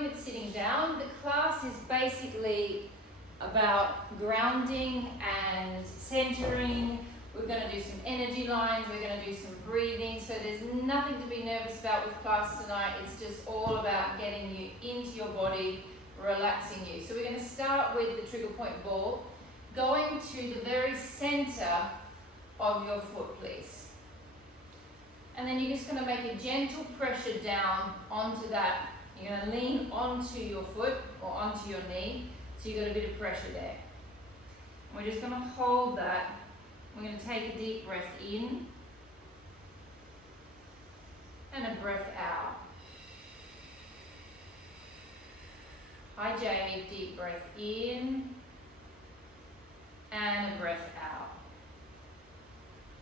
starting with sitting down. The class is basically about grounding and centering. We're going to do some energy lines, we're going to do some breathing, so there's nothing to be nervous about with class tonight. It's just all about getting you into your body, relaxing you. So we're going to start with the trigger point ball, going to the very center of your foot, please. And then you're just going to make a gentle pressure down onto that. You're going to lean onto your foot or onto your knee, so you've got a bit of pressure there. And we're just going to hold that. We're going to take a deep breath in and a breath out. Hi Jamie, deep breath in and a breath out.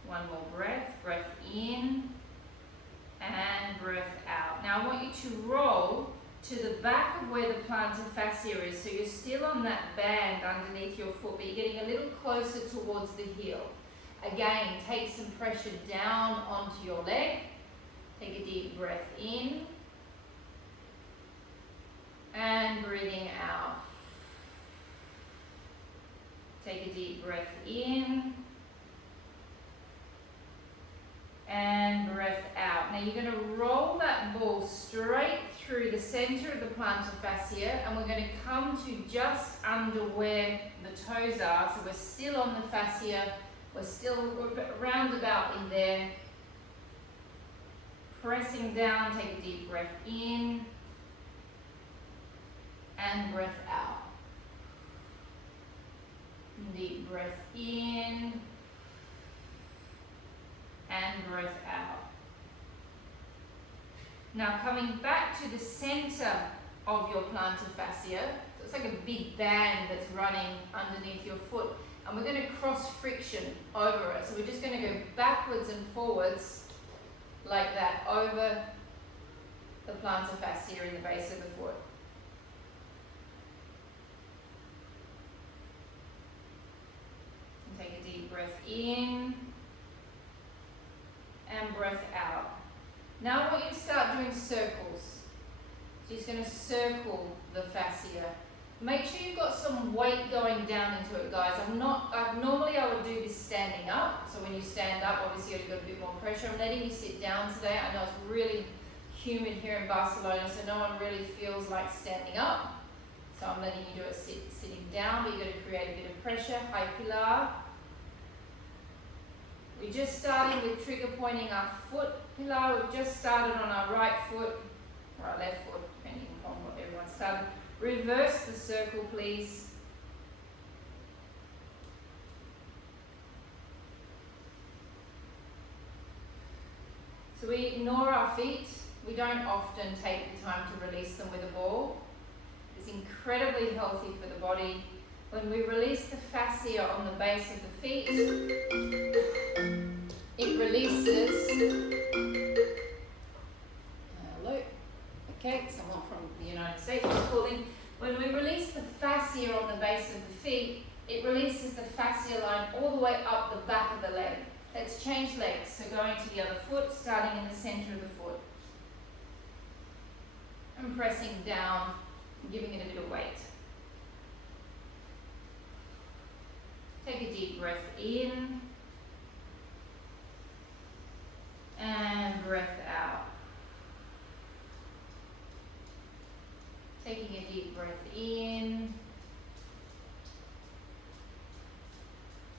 One more breath, breath in and breath out. Now I want you to roll to the back of where the plantar fascia is, so you're still on that band underneath your foot, but you're getting a little closer towards the heel. Again, take some pressure down onto your leg. Take a deep breath in and breathing out. Take a deep breath in and breath out. Now you're going to roll that ball straight through the center of the plantar fascia, and we're going to come to just under where the toes are. So we're still on the fascia, we're round about in there. Pressing down, take a deep breath in and breath out. Deep breath in and breath out. Now coming back to the center of your plantar fascia, so it's like a big band that's running underneath your foot, and we're going to cross friction over it. So we're just going to go backwards and forwards like that over the plantar fascia in the base of the foot. And take a deep breath in and breath out. Now I want you to start doing circles. So you're just going to circle the fascia. Make sure you've got some weight going down into it, guys. Normally I would do this standing up. So when you stand up, obviously you've got a bit more pressure. I'm letting you sit down today. I know it's really humid here in Barcelona, so no one really feels like standing up. So I'm letting you do it sitting down, but you've got to create a bit of pressure. Hi Pilar. We're just starting with trigger pointing our foot. Pilar, we've just started on our right foot, or our left foot, depending upon what everyone started. Reverse the circle, please. So we ignore our feet. We don't often take the time to release them with a ball. It's incredibly healthy for the body. When we release the fascia on the base of the feet, it releases. Hello. Okay, someone from the United States is calling. When we release the fascia on the base of the feet, it releases the fascia line all the way up the back of the leg. Let's change legs. So going to the other foot, starting in the center of the foot. And pressing down, and giving it a bit of weight. Take a deep breath in and breath out. Taking a deep breath in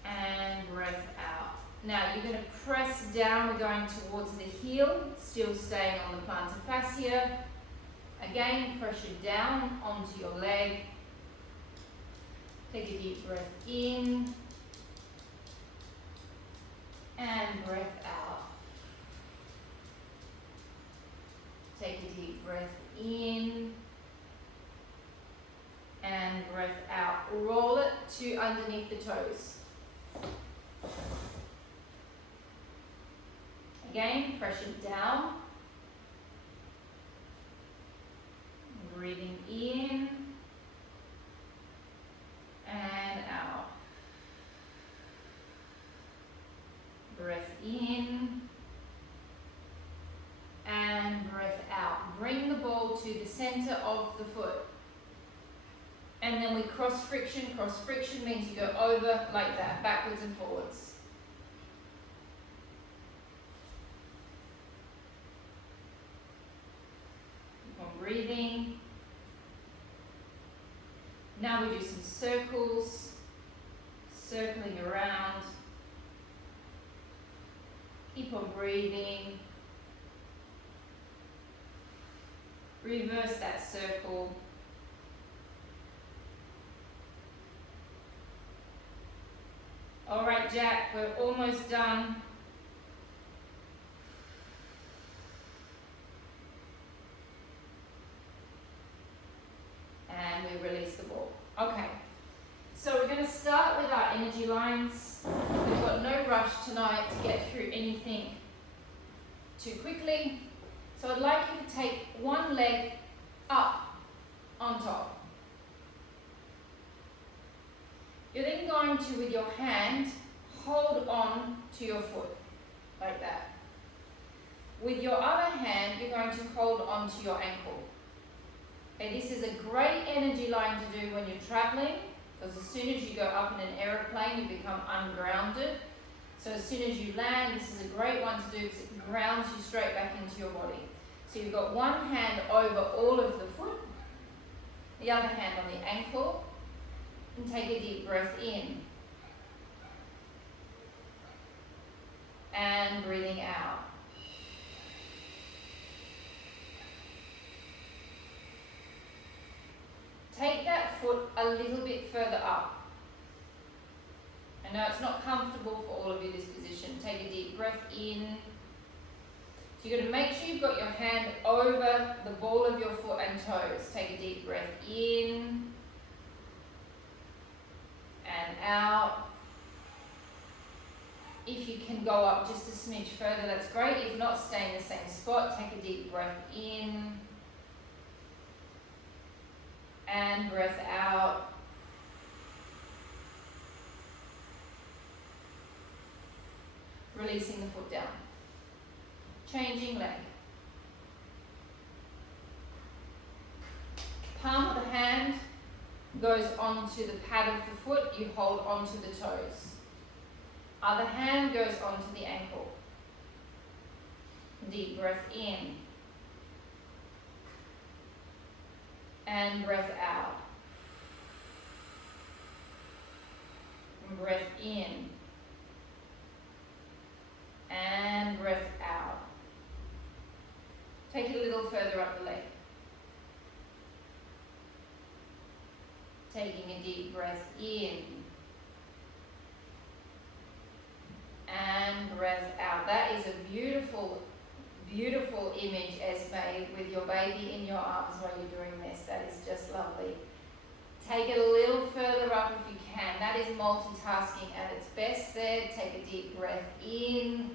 and breath out. Now you're going to press down, we're going towards the heel, still staying on the plantar fascia. Again, pressure down onto your leg. Take a deep breath in and breath out. Take a deep breath in and breath out. Roll it to underneath the toes. Again, pressure down. Breathing in and out. Breath in and breath out. Bring the ball to the center of the foot. And then we cross friction. Cross friction means you go over like that, backwards and forwards. Keep on breathing. Now we do some circles, circling around. Keep on breathing. Reverse that circle. All right, Jack, we're almost done. And we release the ball. Okay, so we're going to start with our energy lines. We've got no rush tonight to get through anything too quickly. So I'd like you to take one leg up on top. You're then going to, with your hand, hold on to your foot, like that. With your other hand, you're going to hold on to your ankle. Okay, this is a great energy line to do when you're traveling, because as soon as you go up in an aeroplane, you become ungrounded. So as soon as you land, this is a great one to do because it grounds you straight back into your body. So you've got one hand over all of the foot, the other hand on the ankle, and take a deep breath in. And breathing out. Take that foot a little bit further up. I know it's not comfortable for all of you, this position. Take a deep breath in. So you're going to make sure you've got your hand over the ball of your foot and toes. Take a deep breath in and out. If you can go up just a smidge further, that's great. If not, stay in the same spot. Take a deep breath in and breath out. Releasing the foot down. Changing leg. Palm of the hand goes onto the pad of the foot. You hold onto the toes. Other hand goes onto the ankle. Deep breath in. And breath out. And breath in. And breath out. Take it a little further up the leg. Taking a deep breath in. And breath out. That is a beautiful, beautiful image, Esme, with your baby in your arms while you're doing this. That is just lovely. Take it a little further up if you can. That is multitasking at its best there. Take a deep breath in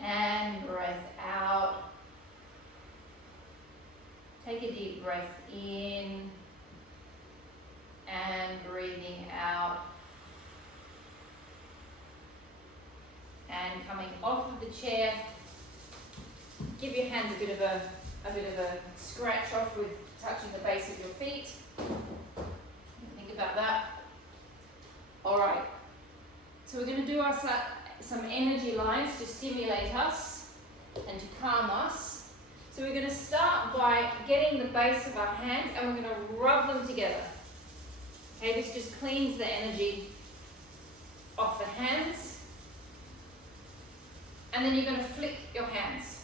and breath out. Take a deep breath in and breathing out. And coming off of the chair, give your hands a bit of a scratch off with touching the base of your feet. Think about that. All right. So we're going to do some energy lines to stimulate us and to calm us. So we're going to start by getting the base of our hands and we're going to rub them together. Okay, this just cleans the energy off the hands. And then you're going to flick your hands.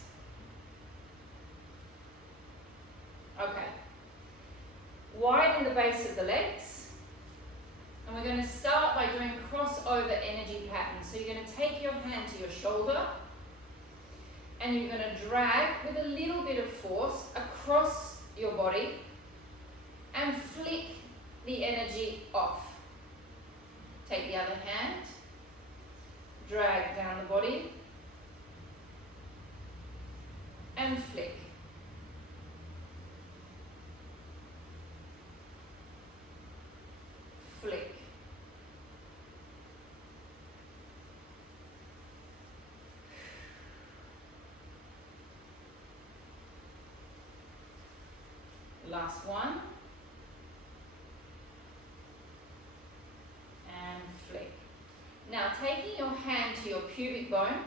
Okay. Widen the base of the legs. And we're going to start by doing crossover energy patterns. So you're going to take your hand to your shoulder. And you're going to drag with a little bit of force across your body. And flick the energy off. Take the other hand. Drag down the body. And flick. Flick. Last one. And flick. Now taking your hand to your pubic bone,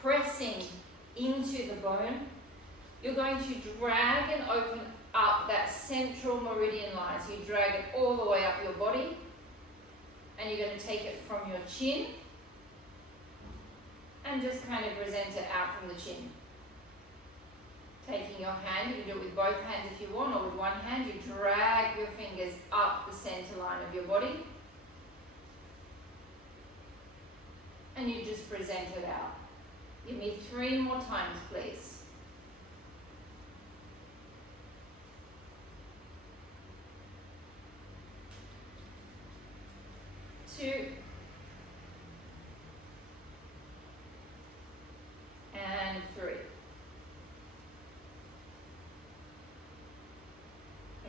pressing into the bone, you're going to drag and open up that central meridian line. So you drag it all the way up your body, and you're going to take it from your chin and just kind of present it out from the chin. Taking your hand, you can do it with both hands if you want, or with one hand, you drag your fingers up the center line of your body, and you just present it out. Give me 3 more times, please. 2, and 3.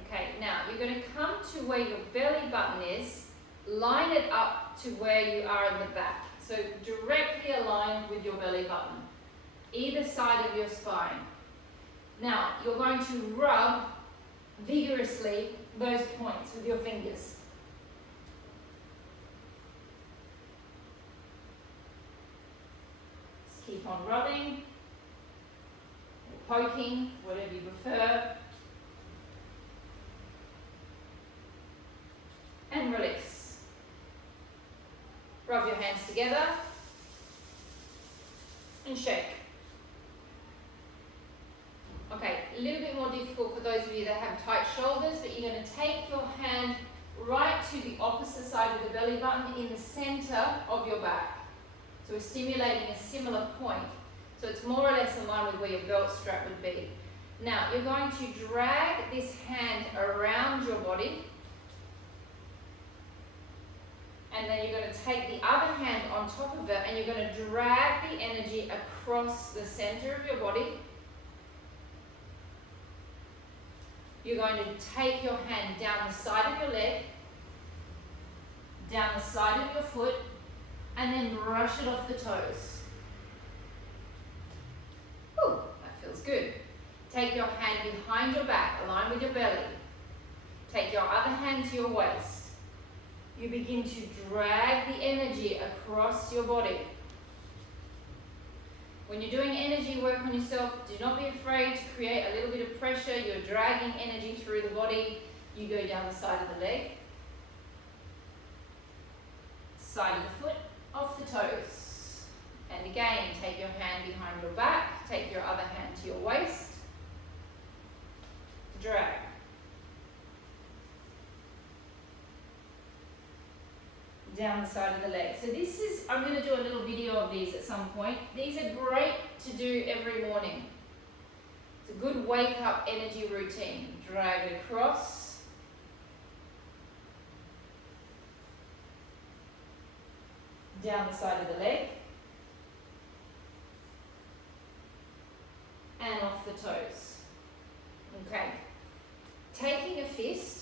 Okay, now you're going to come to where your belly button is, line it up to where you are in the back. So directly aligned with your belly button, either side of your spine. Now you're going to rub vigorously those points with your fingers. Just keep on rubbing, or poking, whatever you prefer. And release. Rub your hands together and shake. Okay, a little bit more difficult for those of you that have tight shoulders, but you're going to take your hand right to the opposite side of the belly button in the center of your back. So we're stimulating a similar point. So it's more or less in line with where your belt strap would be. Now, you're going to drag this hand around your body, and then you're going to take the other hand on top of it, and you're going to drag the energy across the center of your body. You're going to take your hand down the side of your leg, down the side of your foot, and then brush it off the toes. Ooh, that feels good. Take your hand behind your back, align with your belly. Take your other hand to your waist. You begin to drag the energy across your body. When you're doing energy work on yourself, do not be afraid to create a little bit of pressure. You're dragging energy through the body. You go down the side of the leg, side of the foot, off the toes. And again, take your hand behind your back, take your other hand to your waist, drag. Down the side of the leg. So this is, I'm going to do a little video of these at some point. These are great to do every morning. It's a good wake up energy routine. Drag it across. Down the side of the leg. And off the toes. Okay. Taking a fist,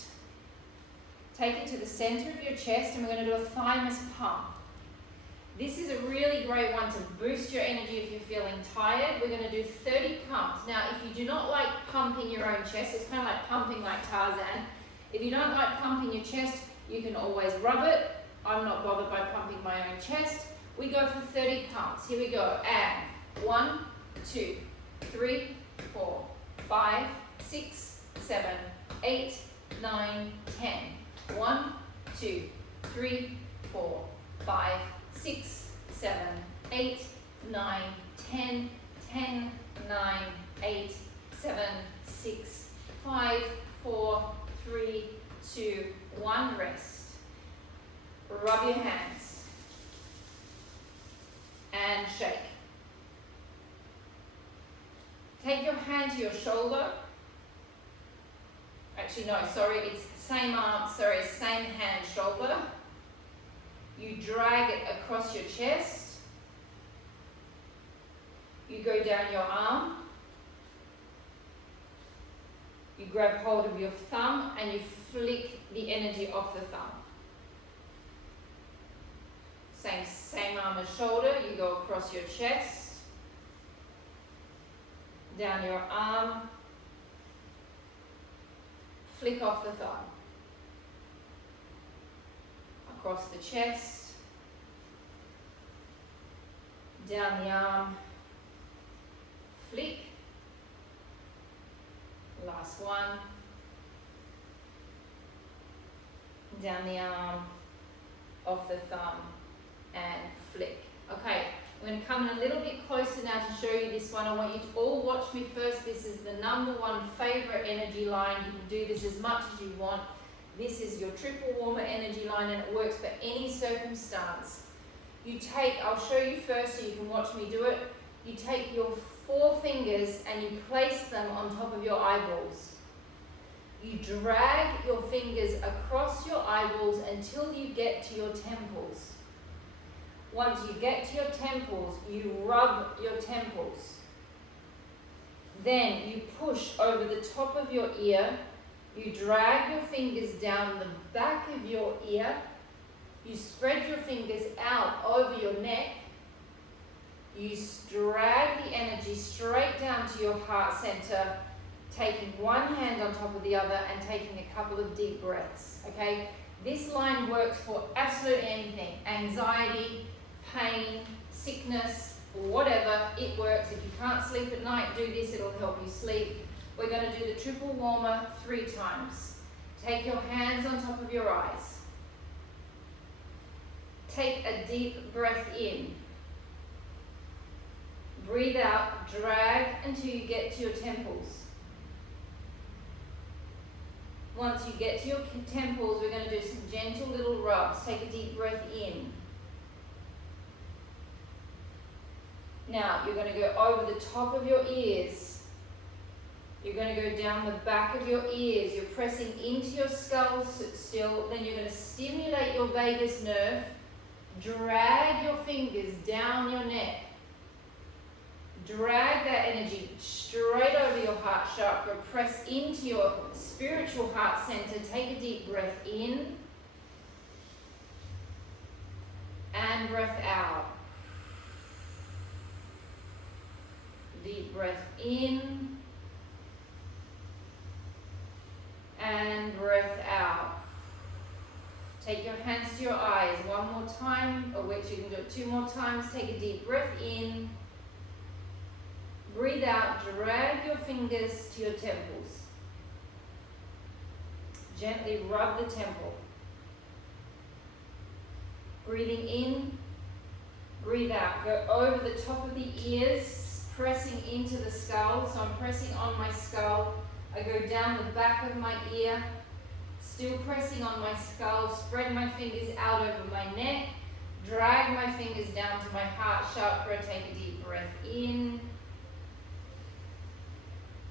take it to the center of your chest, and we're going to do a Thymus Pump. This is a really great one to boost your energy if you're feeling tired. We're going to do 30 pumps. Now, if you do not like pumping your own chest, it's kind of like pumping like Tarzan. If you don't like pumping your chest, you can always rub it. I'm not bothered by pumping my own chest. We go for 30 pumps. Here we go. And 1, 2, 3, 4, 5, 6, 7, 8, 9, 10. 1, 2, 3, 4, 5, 6, 7, 8, 9, 10, 10, 9, 8, 7, 6, 5, 4, 3, 2, 1. Rest. Rub your hands. And shake. Take your hand to your shoulder. Actually, no, sorry, it's same arm, sorry, same hand, shoulder. You drag it across your chest. You go down your arm. You grab hold of your thumb and you flick the energy off the thumb. Same arm as shoulder, you go across your chest, down your arm, flick off the thigh. Across the chest, down the arm, flick. Last one. Down the arm, off the thumb, and flick. Okay, I'm going to come in a little bit closer now to show you this one. I want you to all watch me first. This is the #1 favorite energy line. You can do this as much as you want. This is your triple warmer energy line, and it works for any circumstance. You take, I'll show you first so you can watch me do it. You take your 4 fingers and you place them on top of your eyeballs. You drag your fingers across your eyeballs until you get to your temples. Once you get to your temples, you rub your temples. Then you push over the top of your ear. You drag your fingers down the back of your ear. You spread your fingers out over your neck. You drag the energy straight down to your heart center, taking one hand on top of the other and taking a couple of deep breaths, okay? This line works for absolutely anything. Anxiety, pain, sickness, whatever, it works. If you can't sleep at night, do this, it'll help you sleep. We're going to do the triple warmer 3 times. Take your hands on top of your eyes. Take a deep breath in. Breathe out, drag until you get to your temples. Once you get to your temples, we're going to do some gentle little rubs. Take a deep breath in. Now, you're going to go over the top of your ears. You're going to go down the back of your ears. You're pressing into your skull still. Then you're going to stimulate your vagus nerve. Drag your fingers down your neck. Drag that energy straight over your heart chakra. Press into your spiritual heart center. Take a deep breath in. And breath out. Deep breath in. And breath out. Take your hands to your eyes one more time, or which you can do it 2 more times. Take a deep breath in. Breathe out, drag your fingers to your temples. Gently rub the temple. Breathing in, breathe out. Go over the top of the ears, pressing into the skull. So I'm pressing on my skull. I go down the back of my ear, still pressing on my skull. Spread my fingers out over my neck. Drag my fingers down to my heart chakra. Take a deep breath in.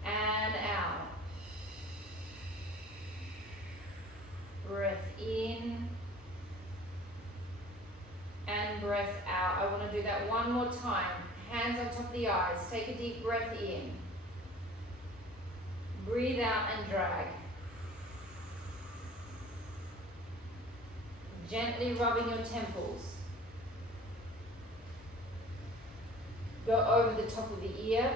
And out. Breath in. And breath out. I want to do that one more time. Hands on top of the eyes. Take a deep breath in. Breathe out and drag. Gently rubbing your temples. Go over the top of the ear.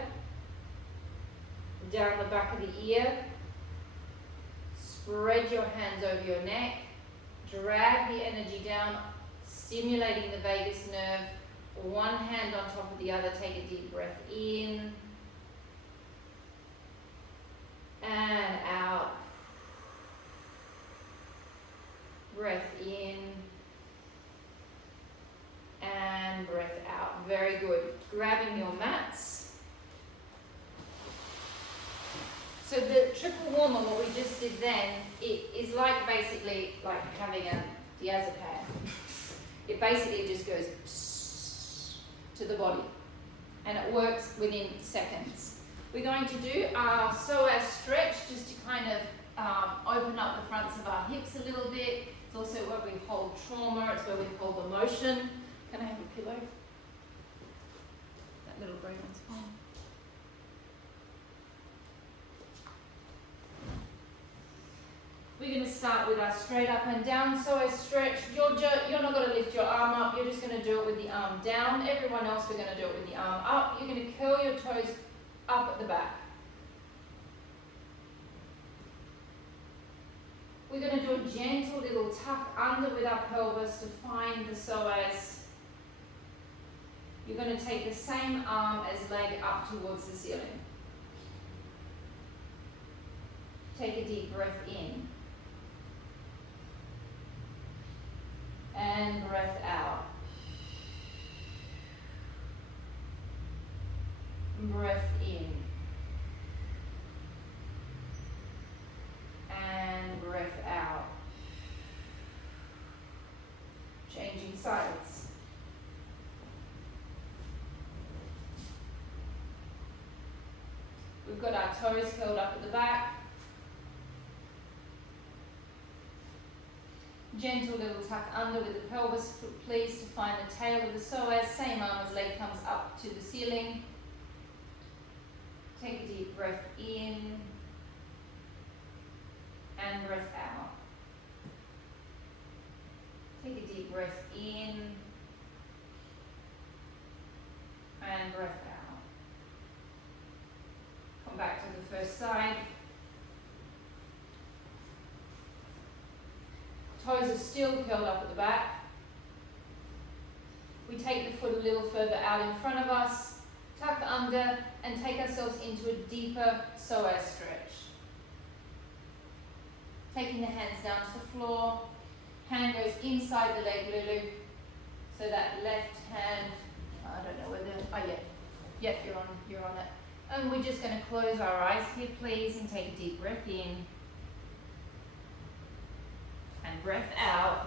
Down the back of the ear. Spread your hands over your neck. Drag the energy down, stimulating the vagus nerve. One hand on top of the other. Take a deep breath in. And out. Breath in. And breath out. Very good. Grabbing your mats. So the triple warmer, what we just did then, it is like basically like having a diazepam. It basically just goes to the body, and it works within seconds. We're going to do our psoas stretch just to kind of open up the fronts of our hips a little bit. It's also where we hold trauma. It's where we hold emotion. Can I have a pillow? That little grey one's fine. We're going to start with our straight up and down psoas stretch. You're not going to lift your arm up. You're just going to do it with the arm down. Everyone else, we're going to do it with the arm up. You're going to curl your toes up at the back. We're going to do a gentle little tuck under with our pelvis to find the psoas. You're going to take the same arm as leg up towards the ceiling. Take a deep breath in. And breath out. Breath in. And breath out. Changing sides. We've got our toes curled up at the back. Gentle little tuck under with the pelvis, please, to find the tail of the psoas. Same arm as leg comes up to the ceiling. Take a deep breath in and breath out. Take a deep breath in and breath out. Come back to the first side. Toes are still curled up at the back. We take the foot a little further out in front of us, tuck under, and take ourselves into a deeper psoas stretch. Taking the hands down to the floor, hand goes inside the leg, Lulu. So that left hand, I don't know whether, yep, you're on it. And we're just going to close our eyes here, please, and take a deep breath in. And breath out.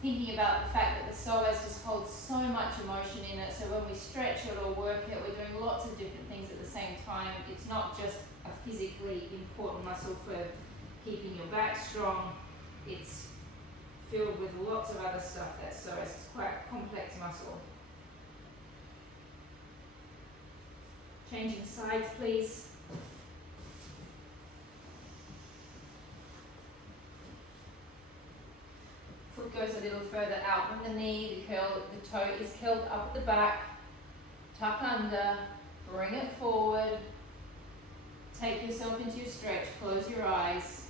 Thinking about the fact that the psoas just holds so much emotion in it, so when we stretch it or work it, we're doing lots of different things at the same time. It's not just a physically important muscle for keeping your back strong, it's filled with lots of other stuff. That psoas is quite a complex muscle. Changing sides, please. Foot goes a little further out from the knee, the toe is curled up at the back, tuck under, bring it forward, take yourself into your stretch, close your eyes,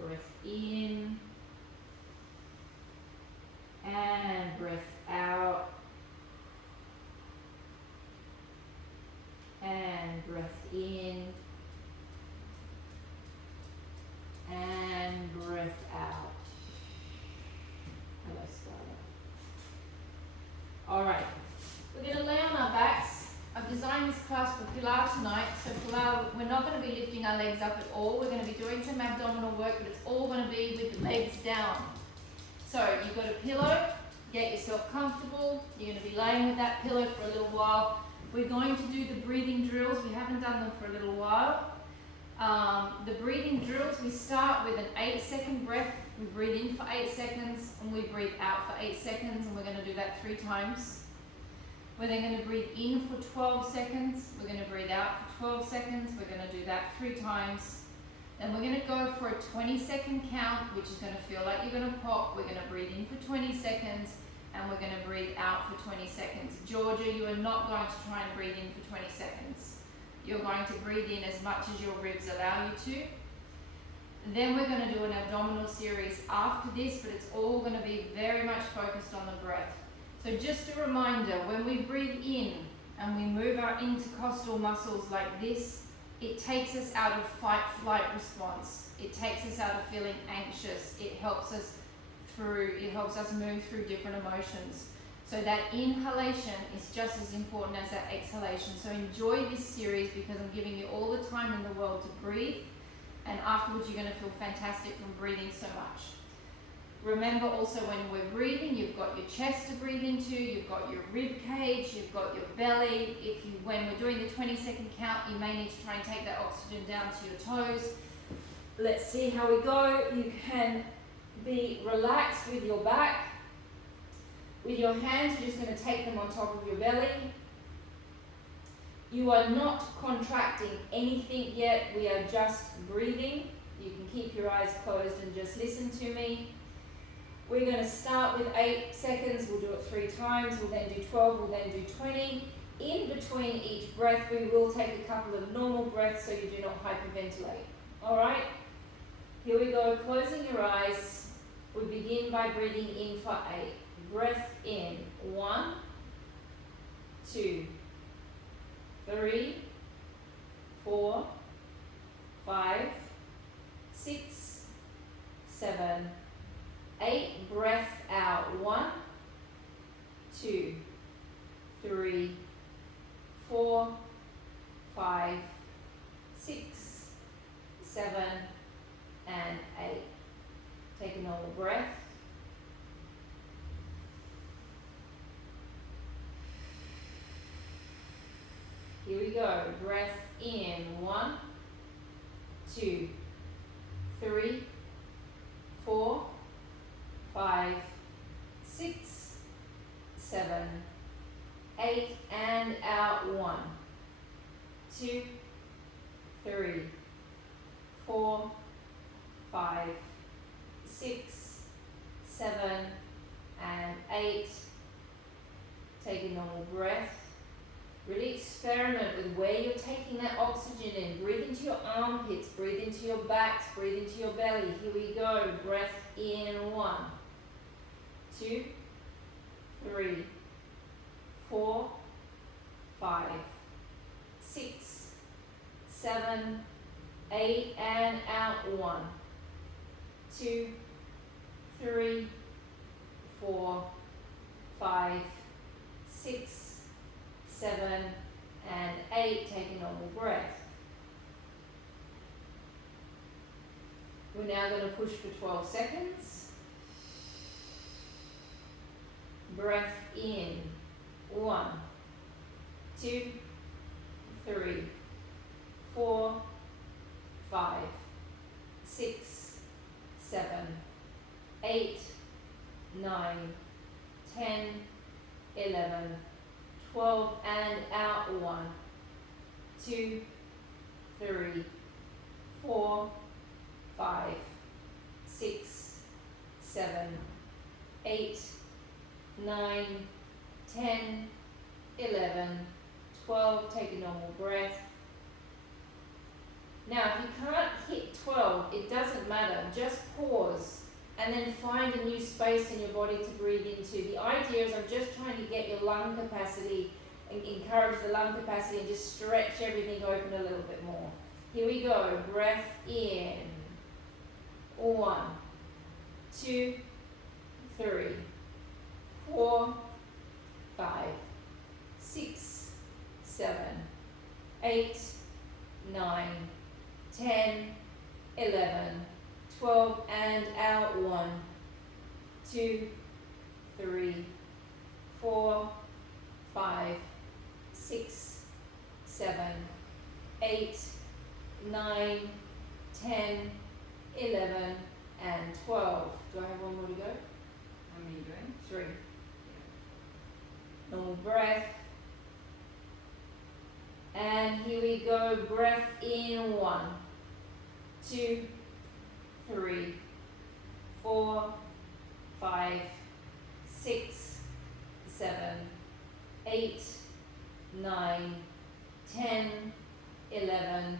breath in, and breath out, and breath in, and breath out. Hello, Starla. Alright, we're going to lay on our backs. I've designed this class for Pilates tonight, so Pilates, we're not going to be lifting our legs up at all. We're going to be doing some abdominal work, but it's all going to be with the legs down. So you've got a pillow, get yourself comfortable. You're going to be laying with that pillow for a little while. We're going to do the breathing drills. We haven't done them for a little while. The breathing drills, we start with an 8-second breath. We breathe in for 8 seconds and we breathe out for 8 seconds, and we're going to do that 3 times. We're then going to breathe in for 12 seconds. We're going to breathe out for 12 seconds. We're going to do that 3 times. Then we're going to go for a 20-second count, which is going to feel like you're going to pop. We're going to breathe in for 20 seconds and we're going to breathe out for 20 seconds. Georgia, you are not going to try and breathe in for 20 seconds. You're going to breathe in as much as your ribs allow you to. Then we're going to do an abdominal series after this, but it's all going to be very much focused on the breath. So just a reminder, when we breathe in and we move our intercostal muscles like this, it takes us out of fight-flight response. It takes us out of feeling anxious. It helps us move through different emotions. So that inhalation is just as important as that exhalation. So enjoy this series because I'm giving you all the time in the world to breathe, and afterwards you're going to feel fantastic from breathing so much. Remember also, when we're breathing, you've got your chest to breathe into, you've got your rib cage, you've got your belly. When we're doing the 20-second count, you may need to try and take that oxygen down to your toes. Let's see how we go. You can be relaxed with your back. With your hands, you're just going to take them on top of your belly. You are not contracting anything yet. We are just breathing. You can keep your eyes closed and just listen to me. We're going to start with 8 seconds. We'll do it 3 times. We'll then do 12. We'll then do 20. In between each breath, we will take a couple of normal breaths so you do not hyperventilate. All right? Here we go, closing your eyes. We begin by breathing in for 8. Breath in. 1, 2, 3, 4, 5, 6, 7, 8. Breath out. 1, 2, 3, 4, 5, 6, 7, and 8. Take a normal breath. Here we go. Breath in. 1, 2, 3, 4, 5, 6, 7, 8, and out. 1, 2, 3, 4, 5, 6, 7, and 8. Take a normal breath. Really experiment with where you're taking that oxygen in. Breathe into your armpits, breathe into your backs, breathe into your belly. Here we go. Breath in. 1, 2, 3, 4, 5, 6, 7, 8, and out. 1, 2, 3, 4, 5, 6, 7, and 8. Take a normal breath. We're now going to push for 12 seconds. Breath in. 1, 2, 3, 4, 5, 6, 7, 8, 9, 10, 11, 12, and out. 1, 2, 3, 4, 5, 6, 7, 8, 9, 10, 11, 12. Take a normal breath. Now, if you can't hit 12, it doesn't matter. Just pause and then find a new space in your body to breathe into. The idea is I'm just trying to get your lung capacity and encourage the lung capacity and just stretch everything open a little bit more. Here we go. Breath in. 1, 2, 3, 4, 5, 6, 7, 8, 9, 10, 11, 12, and out. 1, 2, 3, 4, 5, 6, 7, 8, 9, 10, 11, and 12. Do I have one more to go? How many are you doing? 3. Yeah. Normal breath. And here we go. Breath in. 1, 2, 3, 4, 5, 6, 7, 8, 9, 10, 11,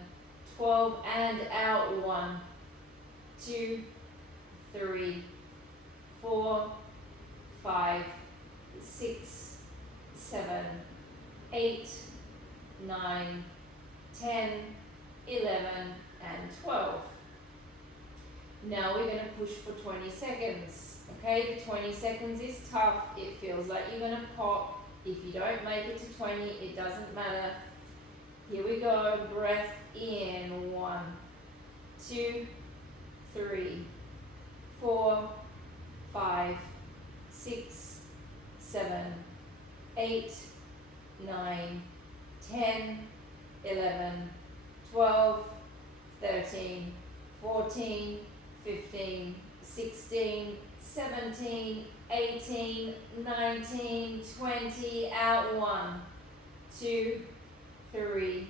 12, and out. 1, 2, 3, 4, 5, 6, 7, 8, 9, 10, 11, and 12. Now we're going to push for 20 seconds. Okay, the 20 seconds is tough. It feels like you're going to pop. If you don't make it to 20, it doesn't matter. Here we go. Breath in. 1, 2, 3, 4, 5, 6, 7, 8, 9, 10, 11, 12, 13, 14, 15, 16, 17, 18, 19, 20, out. 1, 2, 3,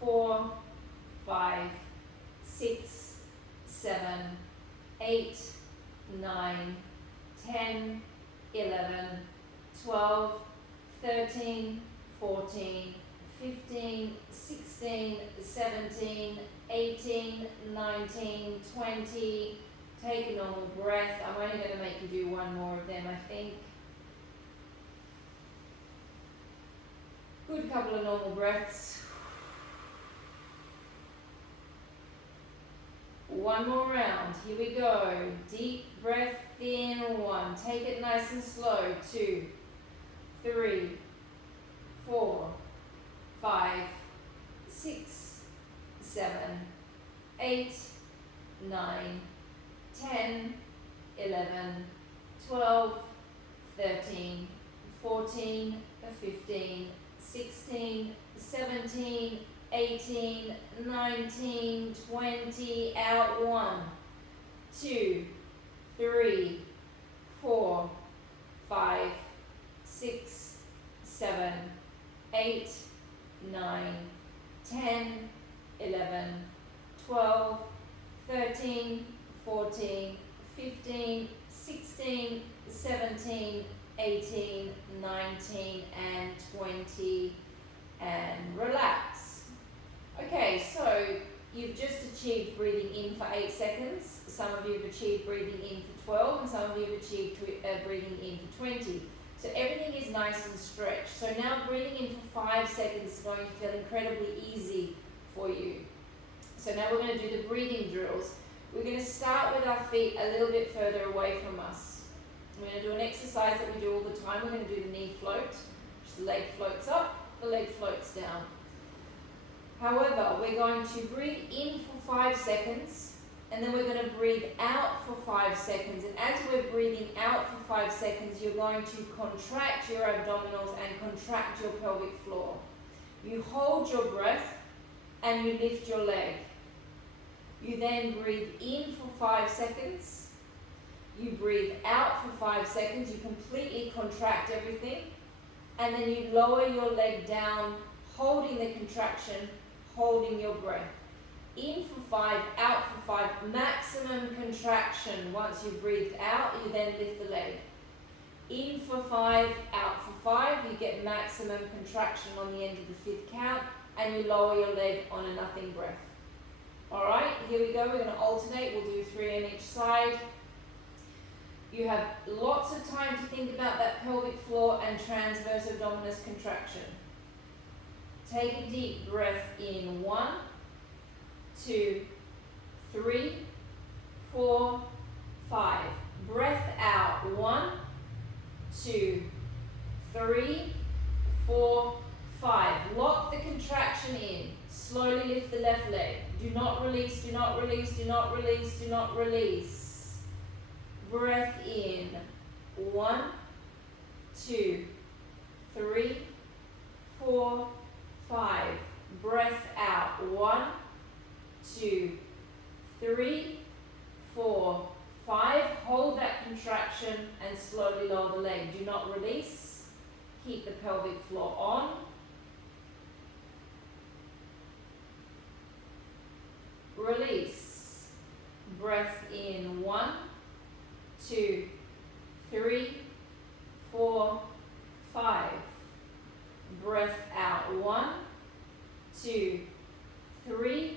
4, 5, 6, 7, 8, 9, 10, 11, 12, 13, 14, 15, 16, 17, 18, 19, 20. Take a normal breath. I'm only going to make you do one more of them, I think. Good couple of normal breaths. One more round. Here we go. Deep breath in. 1. Take it nice and slow. 2, 3, 4, 5, 6, 7, 8, 9, 10, 11, 12, 13, 14, 15, 16, 17, 18, 19, 20, out. 1, 2, 3, 4, 5, 6, 7, 8, 9, 10, 11, 12, 13, 14, 15, 16, 17, 18, 19, and 20, and relax. Okay, so you've just achieved breathing in for 8 seconds. Some of you have achieved breathing in for 12, and some of you have achieved breathing in for 20. So everything is nice and stretched. So now breathing in for 5 seconds is going to feel incredibly easy for you. So now we're going to do the breathing drills. We're going to start with our feet a little bit further away from us. We're going to do an exercise that we do all the time. We're going to do the knee float, which the leg floats up, the leg floats down. However, we're going to breathe in for 5 seconds, and then we're going to breathe out for 5 seconds. And as we're breathing out for 5 seconds, you're going to contract your abdominals and contract your pelvic floor. You hold your breath and you lift your leg. You then breathe in for 5 seconds. You breathe out for 5 seconds. You completely contract everything. And then you lower your leg down, holding the contraction, holding your breath. In for 5, out for 5, maximum contraction. Once you've breathed out, you then lift the leg. In for 5, out for 5, you get maximum contraction on the end of the 5th count, and you lower your leg on a nothing breath. Alright, here we go, we're going to alternate, we'll do 3 on each side. You have lots of time to think about that pelvic floor and transverse abdominis contraction. Take a deep breath in. 1, 2, 3, 4, 5. Breath out. 1, 2, 3, 4, 5. Lock the contraction in. Slowly lift the left leg. Do not release, do not release, do not release, do not release. Breath in. 1, 2, 3, 4, 5. Breath out. 1, 2, 3, 4, 5. Hold that contraction and slowly lower the leg. Do not release. Keep the pelvic floor on. Release. Breath in. 1, 2, 3, 4, 5. Breath out. 1, 2, 3,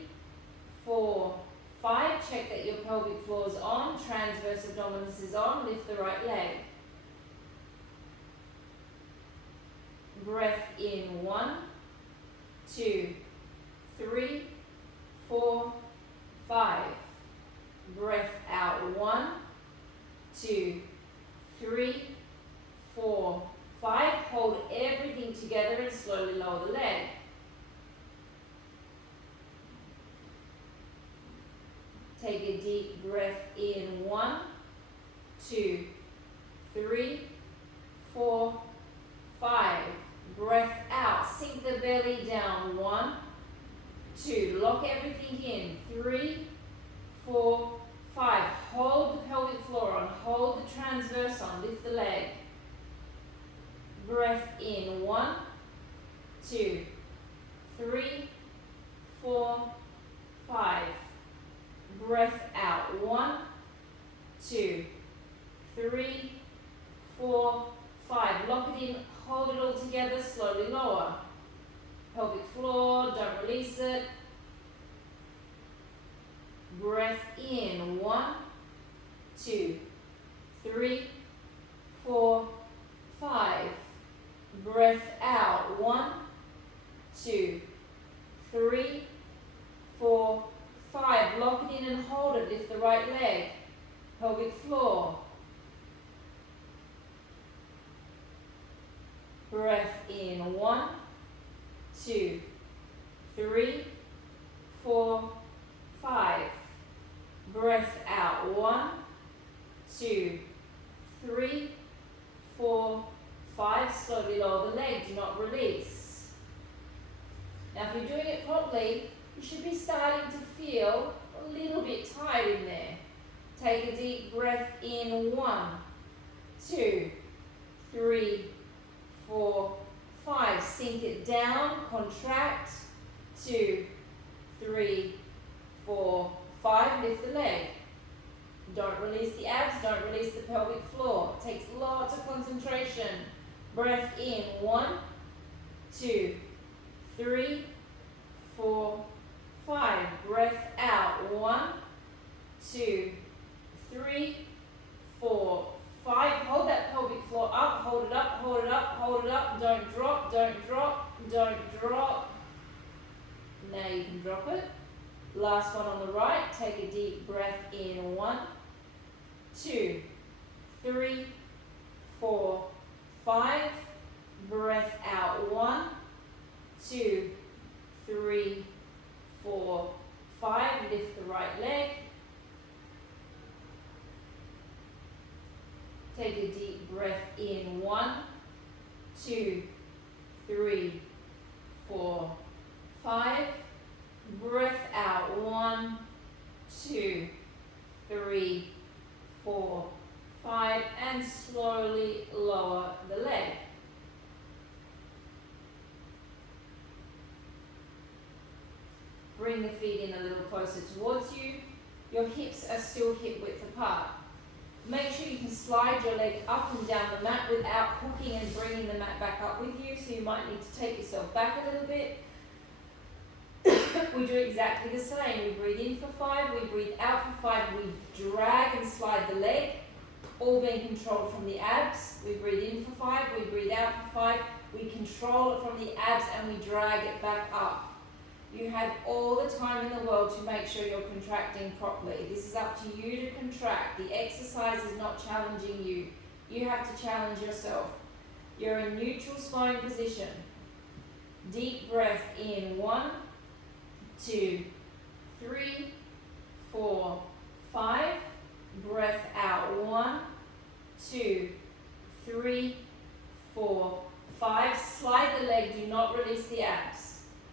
4, 5. Check that your pelvic floor is on. Transverse abdominis is on. Lift the right leg. Breath in. 1, 2, 3, 4, 5. Breath out. 1, 2, 3, 4, 5. Hold everything together and slowly lower the leg. Take a deep breath in. 1, 2, 3, 4, 5. Breath out. Sink the belly down. 1, 2. Lock everything in. 3, 4, 5. Hold the pelvic floor on. Hold the transverse on. Lift the leg. Breath in. 1, 2, 3, 4, 5. Breath out. 1, 2, 3, 4, 5. Lock it in, hold it all together, slowly lower. Pelvic floor, don't release it. Breath in, 1, 2, 3, 4, 5. Breath out, 1, 2, 3, 4, 5. Lock it in and hold it, lift the right leg. Pelvic floor. Breath in, 1, 2, 3, 4, 5. Breath out, 1, 2, 3, 4, 5. Slowly lower the leg, do not release. Now if you're doing it properly, you should be starting to feel a little bit tight in there. Take a deep breath in, 1, 2, 3, 4, 5. Sink it down, contract, 2, 3, 4, 5. Lift the leg. Don't release the abs, don't release the pelvic floor. It takes lots of concentration. Breath in, 1, 2, 3, 4, 5. Breath out, 1, 2, 3, 4, 5. Hold that pelvic floor up, hold it up, hold it up, hold it up. Don't drop, don't drop, don't drop. Now you can drop it. Last one on the right. Take a deep breath in, 1, 2, 3, 4, 5. Breath out, 1, 2, 3, 4, 5. Lift the right leg. Take a deep breath in, 1, 2, 3, 4, 5. Breath out, 1, 2, 3, 4, 5. And slowly lower the leg. Bring the feet in a little closer towards you. Your hips are still hip width apart. Make sure you can slide your leg up and down the mat without hooking and bringing the mat back up with you, so you might need to take yourself back a little bit. We do exactly the same. We breathe in for 5, we breathe out for 5, we drag and slide the leg, all being controlled from the abs. We breathe in for 5, we breathe out for 5, we control it from the abs and we drag it back up. You have all the time in the world to make sure you're contracting properly. This is up to you to contract. The exercise is not challenging you. You have to challenge yourself. You're in neutral spine position. Deep breath in, 1, 2, 3, 4, 5. Breath out, 1, 2, 3, 4, 5. Slide the leg, do not release the abs.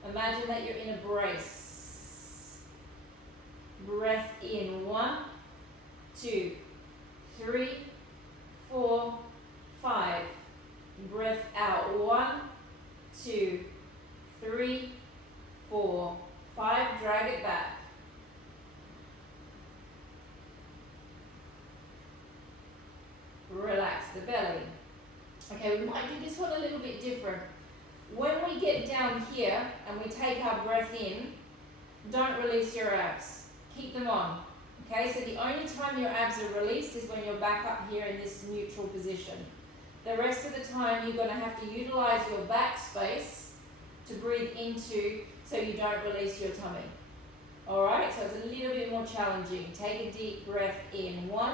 Imagine that you're in a brace. Breath in, 1, 2, 3, 4, 5. Breath out, 1, 2, 3, 4, 5. Drag it back. Relax the belly. Okay, we might do this one a little bit different. When we get down here and we take our breath in, don't release your abs. Keep them on. Okay, so the only time your abs are released is when you're back up here in this neutral position. The rest of the time you're going to have to utilize your back space to breathe into so you don't release your tummy. Alright, so it's a little bit more challenging. Take a deep breath in. 1,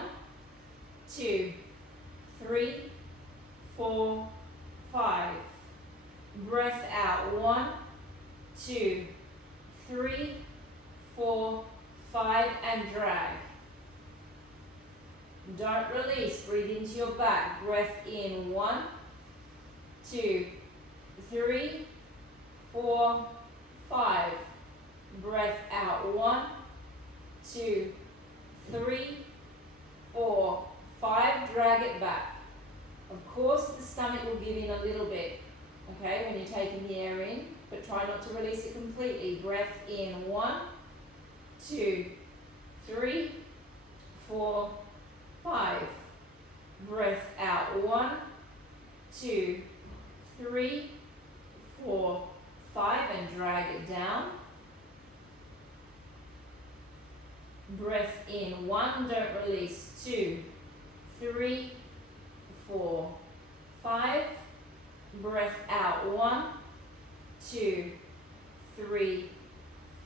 2, 3, 4, 5. Breath out. 1, 2, 3, 4, 5, and drag. Don't release. Breathe into your back. Breath in. 1, 2, 3, 4, 5. Breath out. 1, 2, 3, 4, 5. Drag it back. Of course, the stomach will give in a little bit, okay, when you're taking the air in, but try not to release it completely. Breath in. 1, 2, 3, 4, 5. Breath out. 1, 2, 3, 4, 5, and drag it down. Breath in, 1, don't release, 2, 3, 4, 5. Breath out, 1, 2, 3,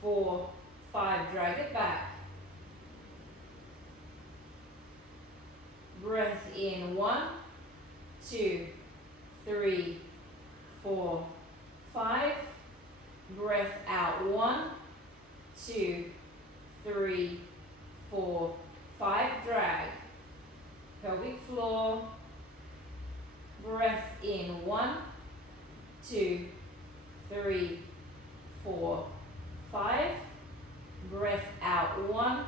4, 5. Drag it back. Breath in, 1, 2, 3, 4, 5. Breath out, 1, 2, 3, 4, 5. Drag. Pelvic floor. Breath in, 1, 2, 3, 4, 5. Breath out, 1,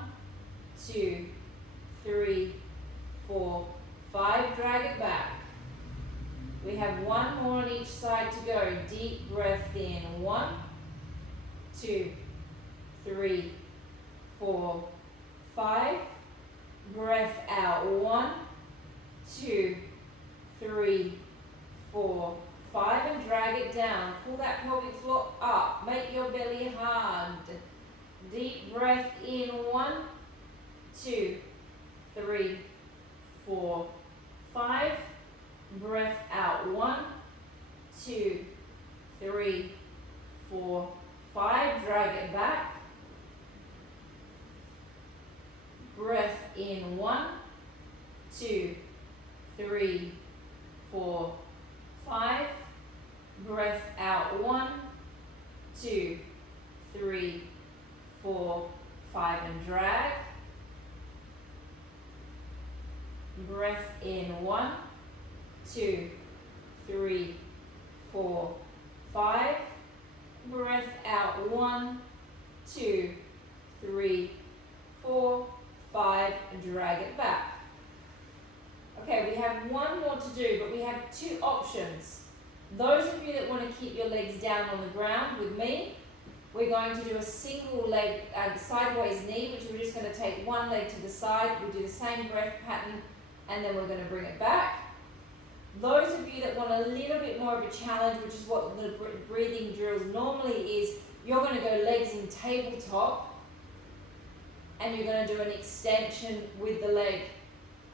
2, 3, 4, 5. Drag it back. We have one more on each side to go. Deep breath in, 1, 2, 3, 4, 5. Breath out, 1, 2, 3, 4, 5, and drag it down. Pull that pelvic floor up. Make your belly hard. Deep breath in, 1, 2, 3, 4, 5. Breath out, 1, 2, 3, 4, 5. Drag it back. Breath in, 1, 2, 3, 4, 5. Breath out, 1, 2, 3, 4, 5, and drag. Breath in, 1, 2, 3, 4, 5. Breath out, 1, 2, 3, 4, 5, and drag it back. Okay, we have one more to do, but we have two options. Those of you that want to keep your legs down on the ground with me, we're going to do a single leg sideways knee, which we're just going to take one leg to the side. We'll do the same breath pattern, and then we're going to bring it back. Those of you that want a little bit more of a challenge, which is what the breathing drills normally is, you're going to go legs in tabletop, and you're going to do an extension with the leg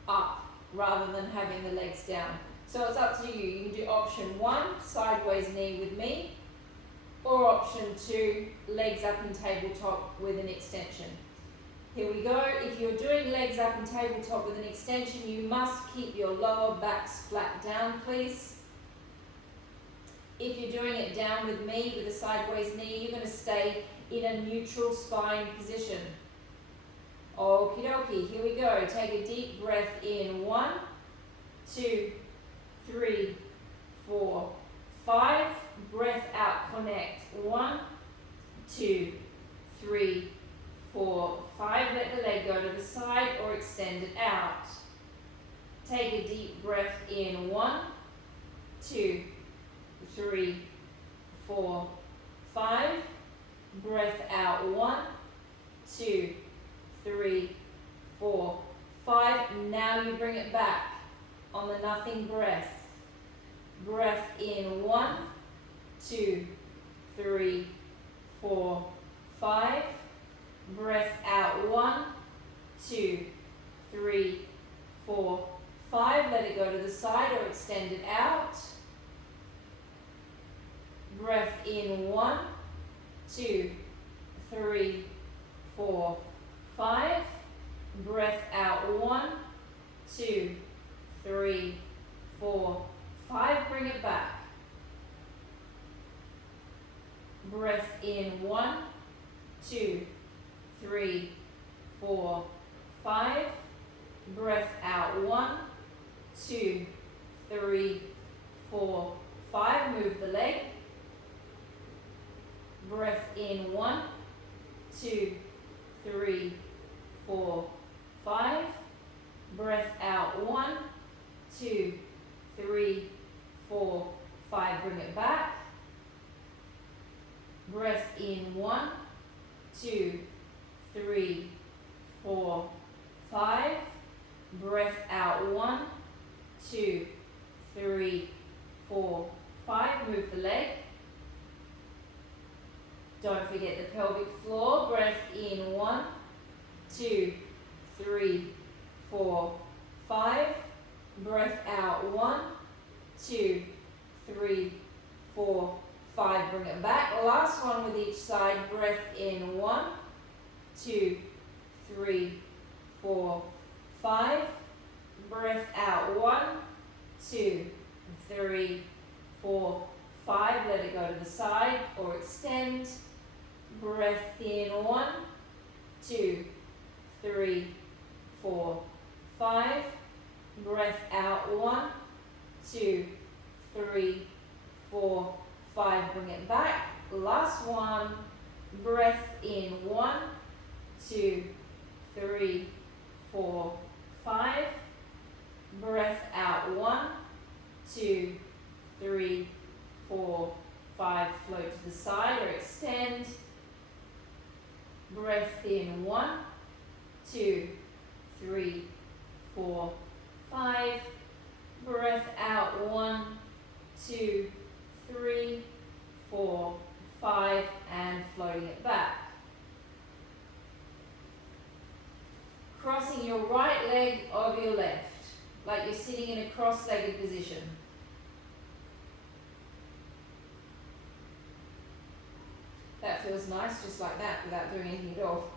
up rather than having the legs down. So it's up to you. You can do option 1, sideways knee with me, or option 2, legs up in tabletop with an extension. Here we go. If you're doing legs up in tabletop with an extension, you must keep your lower backs flat down, please. If you're doing it down with me with a sideways knee, you're going to stay in a neutral spine position. Okie dokie, here we go. Take a deep breath in, 1, 2, 3, 4, 5. Breath out, connect. 1, 2, 3, 4, 5. Let the leg go to the side or extend it out. Take a deep breath in, 1, 2, 3, 4, 5. Breath out, 1, 2, 3, 4, 5. Now you bring it back on the nothing breath. Breath in, 1, 2, 3, 4, 5. Breath out, 1, 2, 3, 4, 5. Let it go to the side or extend it out. Breath in, 1, 2, 3, 4, 5. Breath out, 1, 2, 3, 4, 5. Bring it back. Breath in, 1, 2, 3, 4, 5. Breath out, 1, 2, 3, 4, 5. Move the leg. Breath in, 1, 2, 3, 4, 5. Breath out, 1, 2, 3, 4, 5. Bring it back. Breath in, 1, 2, 3, 4, 5. Breath out, 1, 2, 3, 4, 5. Move the leg. Don't forget the pelvic floor. Breath in 1, 2, 3, 4, 5. Breath out 1, 2, 3, 4, 5. Bring it back. Last one with each side. Breath in 1, 2, 3, 4, 5. Breath out 1, 2, 3, 4, 5. Let it go to the side or extend. Breath in 1, 2, 3, 4, 5. Breath out 1, 2, 3, 4, 5. Bring it back. Last one. Breath in 1, 2, 3, 4, 5. Breath out 1, 2, 3, 4, 5. Float to the side or extend. Breath in 1, 2, 3, 4, 5. Breath out 1, 2, 3, 4, 5, and floating it back. Crossing your right leg over your left, like you're sitting in a cross-legged position. That feels nice, just like that, without doing anything at all.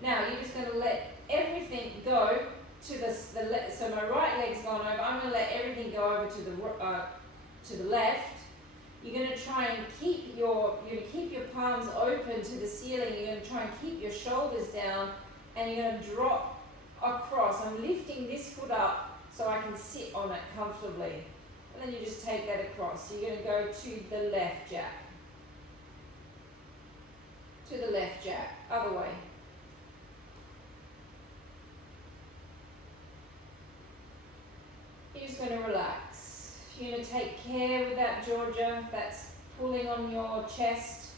Now, you're just going to let everything go to so my right leg's gone over. I'm going to let everything go over to the left. You're going to try and keep your palms open to the ceiling. You're going to try and keep your shoulders down, and you're going to drop across. I'm lifting this foot up so I can sit on it comfortably. And then you just take that across. So you're going to go to the left jab. To the left jab, other way. You're just going to relax. You're going to take care with that, Georgia. That's pulling on your chest.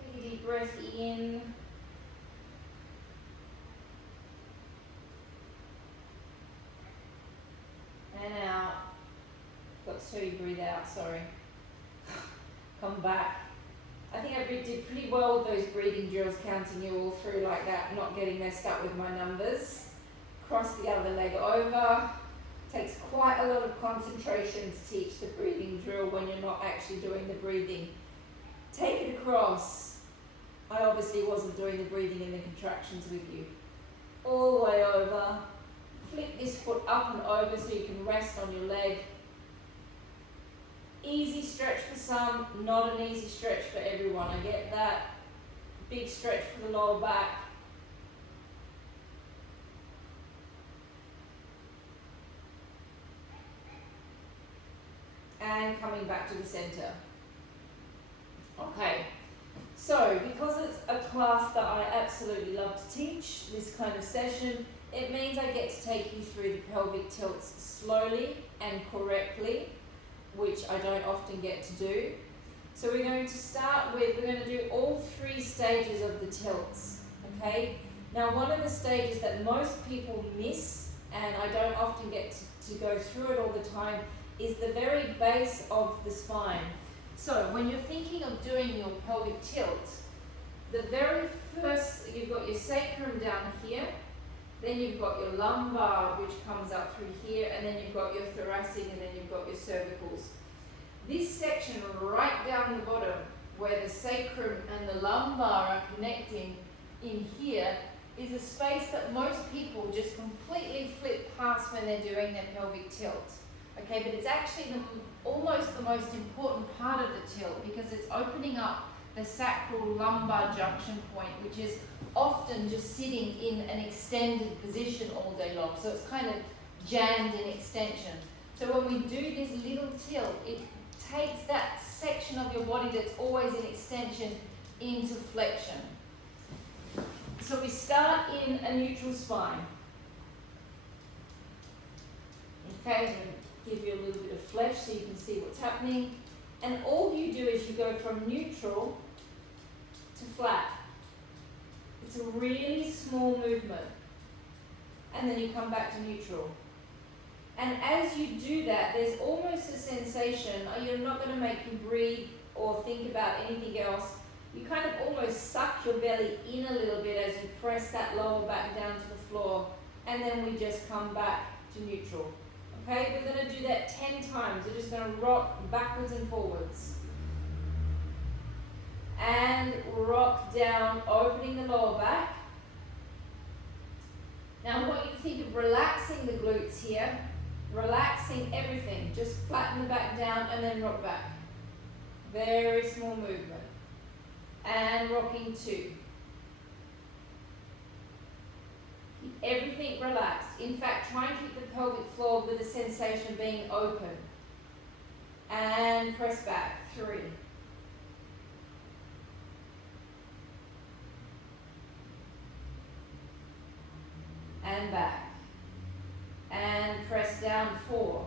Take a deep breath in. And out. Got to breathe out, sorry. Come back. I think I did pretty well with those breathing drills, counting you all through like that, not getting messed up with my numbers. Cross the other leg over. Takes quite a lot of concentration to teach the breathing drill when you're not actually doing the breathing. Take it across. I obviously wasn't doing the breathing and the contractions with you. All the way over. Flip this foot up and over so you can rest on your leg. Easy stretch for some, not an easy stretch for everyone. I get that. Big stretch for the lower back. And coming back to the center. Okay, so because it's a class that I absolutely love to teach, this kind of session, it means I get to take you through the pelvic tilts slowly and correctly, which I don't often get to do. So we're going to start with, we're going to do all 3 stages of the tilts, okay? Now one of the stages that most people miss, and I don't often get to go through it all the time, is the very base of the spine. So when you're thinking of doing your pelvic tilt, the very first, you've got your sacrum down here, then you've got your lumbar, which comes up through here, and then you've got your thoracic, and then you've got your cervicals. This section right down the bottom, where the sacrum and the lumbar are connecting in here, is a space that most people just completely flip past when they're doing their pelvic tilt. Okay, but it's actually almost the most important part of the tilt, because it's opening up the sacral lumbar junction point, which is often just sitting in an extended position all day long. So it's kind of jammed in extension. So when we do this little tilt, it takes that section of your body that's always in extension into flexion. So we start in a neutral spine. Okay, I'm going to give you a little bit of flesh so you can see what's happening. And all you do is you go from neutral to flat. It's a really small movement. and then you come back to neutral. And as you do that, there's almost a sensation, you're not going to make you breathe or think about anything else. You kind of almost suck your belly in a little bit as you press that lower back down to the floor, and then we just come back to neutral. Okay, we're going to do that 10 times. We're just going to rock backwards and forwards. And rock down, opening the lower back. Now I want you to think of relaxing the glutes here, relaxing everything. Just flatten the back down and then rock back. Very small movement. And rocking 2. Keep everything relaxed. In fact, try and keep the pelvic floor with the sensation of being open. And press back. 3. And back. And press down. 4.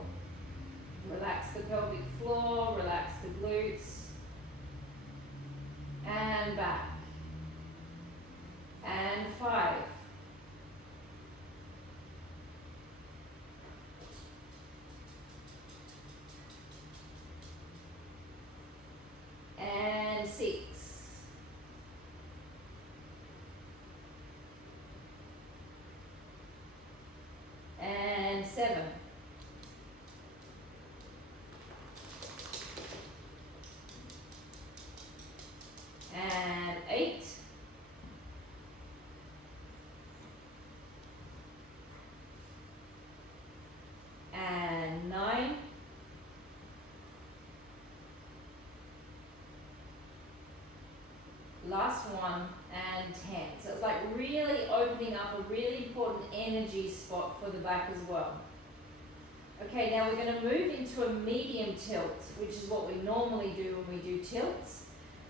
Relax the pelvic floor, relax the glutes. And back. And 5. And 6. And 7. And 8. And 9. Last one, and 10. So it's like really opening up a really important energy spot for the back as well. Okay, now we're going to move into a medium tilt, which is what we normally do when we do tilts.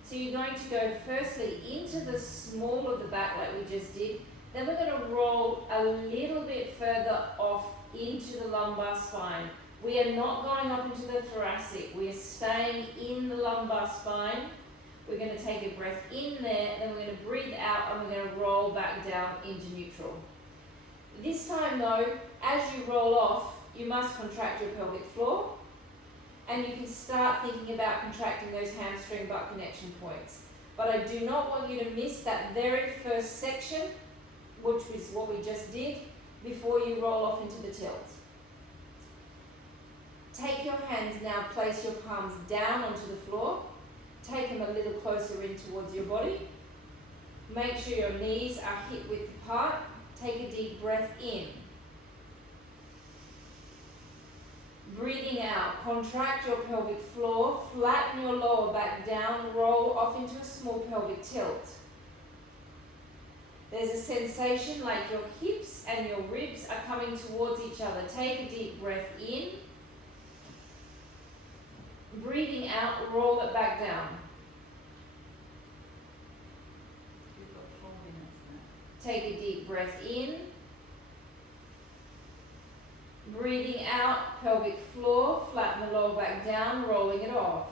So you're going to go firstly into the small of the back like we just did. Then we're going to roll a little bit further off into the lumbar spine. We are not going up into the thoracic. We are staying in the lumbar spine. We're going to take a breath in there, then we're going to breathe out, and we're going to roll back down into neutral. This time though, as you roll off, you must contract your pelvic floor, and you can start thinking about contracting those hamstring butt connection points. But I do not want you to miss that very first section, which is what we just did, before you roll off into the tilt. Take your hands now, place your palms down onto the floor. Take them a little closer in towards your body. Make sure your knees are hip width apart. Take a deep breath in. Breathing out, contract your pelvic floor, flatten your lower back down, roll off into a small pelvic tilt. There's a sensation like your hips and your ribs are coming towards each other. Take a deep breath in. Breathing out, roll it back down. We've got 4 minutes now. Take a deep breath in. Breathing out, pelvic floor, flatten the lower back down, rolling it off.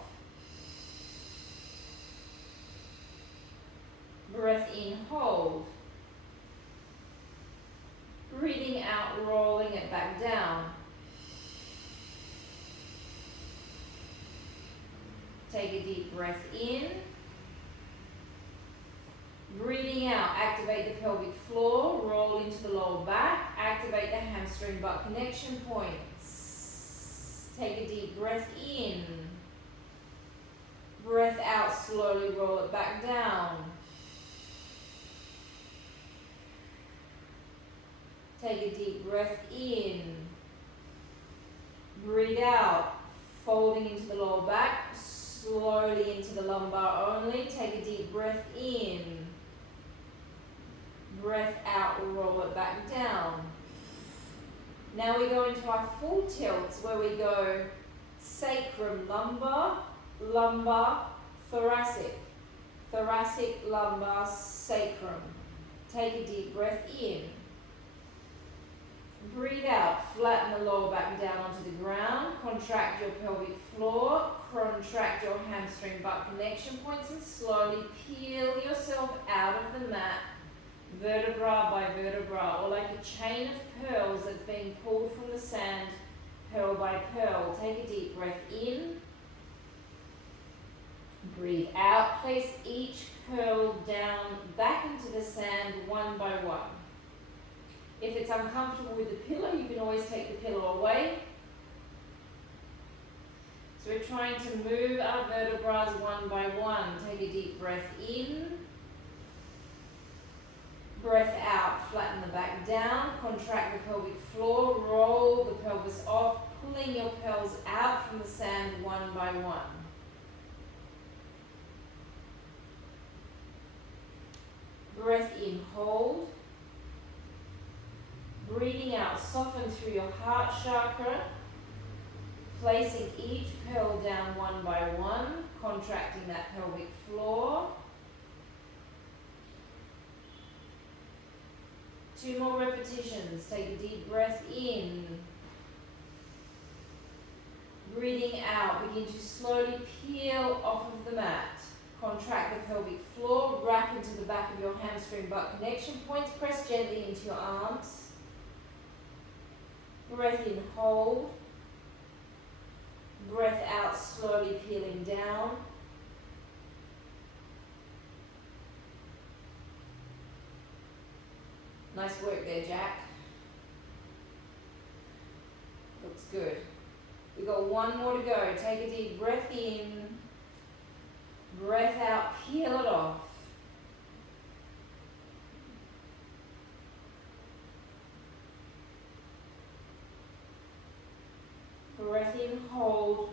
Breath in, hold. Breathing out, rolling it back down. Take a deep breath in. Breathing out, activate the pelvic floor, roll into the lower back, activate the hamstring butt connection points. Take a deep breath in. Breath out, slowly roll it back down. Take a deep breath in. Breathe out, folding into the lower back, slowly into the lumbar only. Take a deep breath in. Breath out, roll it back down. Now we go into our full tilts where we go sacrum, lumbar, lumbar, thoracic, thoracic, lumbar, sacrum. Take a deep breath in. Breathe out, flatten the lower back down onto the ground, contract your pelvic floor, contract your hamstring butt connection points, and slowly peel yourself out of the mat vertebra by vertebra, or like a chain of pearls that's being pulled from the sand, pearl by pearl. Take a deep breath in. Breathe out. Place each pearl down back into the sand one by one. If it's uncomfortable with the pillow, you can always take the pillow away. So we're trying to move our vertebrae one by one. Take a deep breath in. Breath out. Flatten the back down. Contract the pelvic floor. Roll the pelvis off, pulling your pearls out from the sand one by one. Breath in, hold. Breathing out, soften through your heart chakra. Placing each pearl down one by one, contracting that pelvic floor. 2 more repetitions. Take a deep breath in. Breathing out, begin to slowly peel off of the mat. Contract the pelvic floor, wrap into the back of your hamstring butt connection points, press gently into your arms. Breath in, hold. Breath out, slowly peeling down. Nice work there, Jack. Looks good. We've got 1 more to go. Take a deep breath in. Breath out, peel it off. Breath in, hold.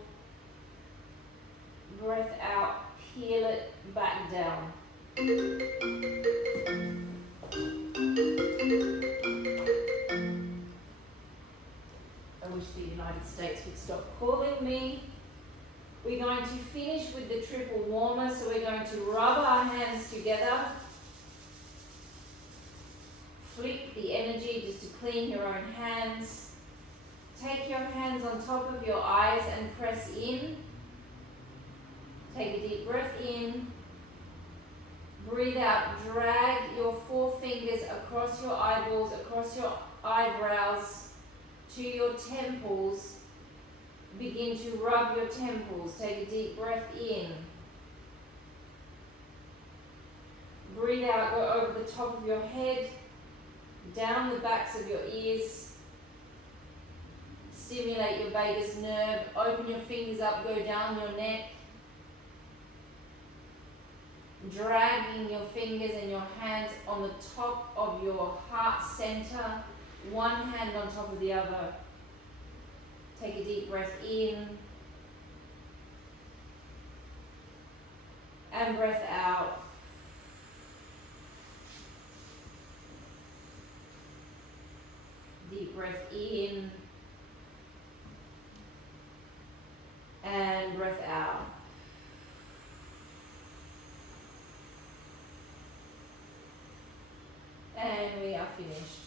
Breath out, peel it back down. I wish the United States would stop calling me. We're going to finish with the triple warmer, so we're going to rub our hands together. Flick the energy just to clean your own hands. Take your hands on top of your eyes and press in. Take a deep breath in. Breathe out. Drag your forefingers across your eyeballs, across your eyebrows to your temples. Begin to rub your temples. Take a deep breath in. Breathe out. Go over the top of your head, down the backs of your ears. Stimulate your vagus nerve. Open your fingers up. Go down your neck. Dragging your fingers and your hands on the top of your heart center. One hand on top of the other. Take a deep breath in. And breath out. Deep breath in. And breath out. And we are finished.